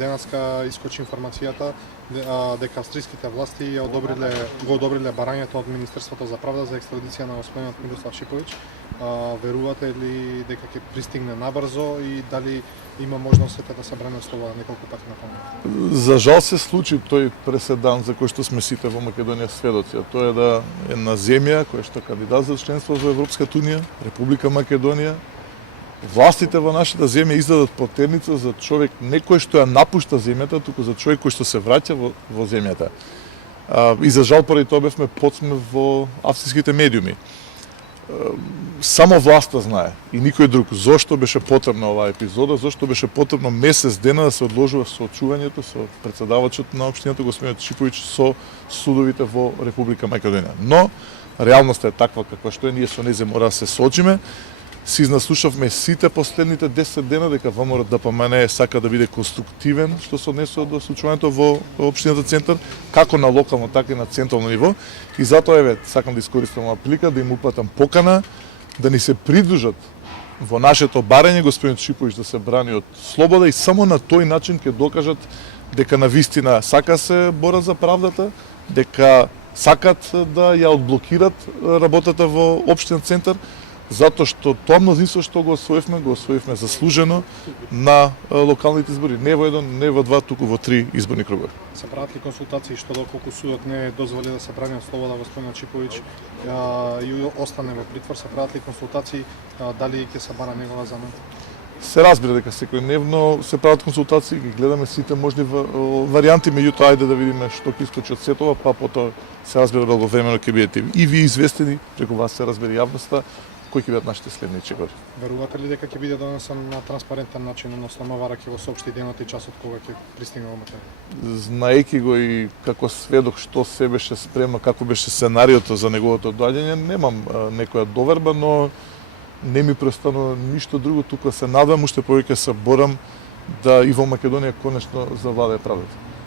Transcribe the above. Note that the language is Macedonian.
Денеска искочи информацијата дека австриските власти го одобриле барањето од Министерството за правда за екстрадиција на господинот Мирослав Шиповиќ. Верувате ли дека ќе пристигне набрзо и дали има можност да се бране слобода неколку пати на поминат? За жал се случи тој преседан за кој што сме сите во Македонија сведоци. Тоа е да една земја која што кандидат за членство во Европската унија, Република Македонија, властите во нашата земја издадат потерница за човек не кој што ја напушта земјата, туку за човек кој што се враќа во земјата. И за жал поради тоа бевме потсме во австриските медиуми. Само власта знае и никој друг зошто беше потребна оваа епизода, зошто беше потребно месец дена да се одложува соочувањето со претседавачот на општината господинот Шиповиќ со судовите во Република Македонија. Но реалноста е таква каква што е, ние со незе мора да се соочиме. Си изнаслушавме сите последните 10 дена дека ВМРО ДПМН сака да биде конструктивен што се однесува до случувањето во општината Центар, како на локално, така и на централно ниво. И затоа сакам да искористам оваа прилика да им упатам покана да ни се придружат во нашето барање господин Шиповиќ да се брани од слобода и само на тој начин ќе докажат дека навистина сака се борат за правдата, дека сакат да ја одблокират работата во општина Центар, затоа што тоа мнозинство што го освоивме заслужено на локалните избори, не во еден, не во два, туку во 3 изборни кругови. Се прават ли консултации што доколку судот не дозволи да се брани од слобода господинот Шиповиќ и остане во притвор, се прават ли консултации дали ќе се бара негова замена? Се разбира дека секојдневно се прават консултации, ги гледаме сите можни варијанти, меѓутоа ајде да видиме што ќе искочи од сетова, па потоа се разбира благовремено ќе бидете и ви известени, преку вас се разбира јавноста, кои ќе бидат нашите следни чекори. Верувате ли дека ќе биде донесен на транспарентен начин, односно новара ќе го соопшти денот и часот кога ќе пристигне во Македонија? Знаејќи го и како сведок што се беше спремно, како беше сценариото за неговото доаѓање, немам некоја доверба, но не ми преостанува ништо друго, туку се надам, уште повеќе се борам да и во Македонија конечно завладее правдата.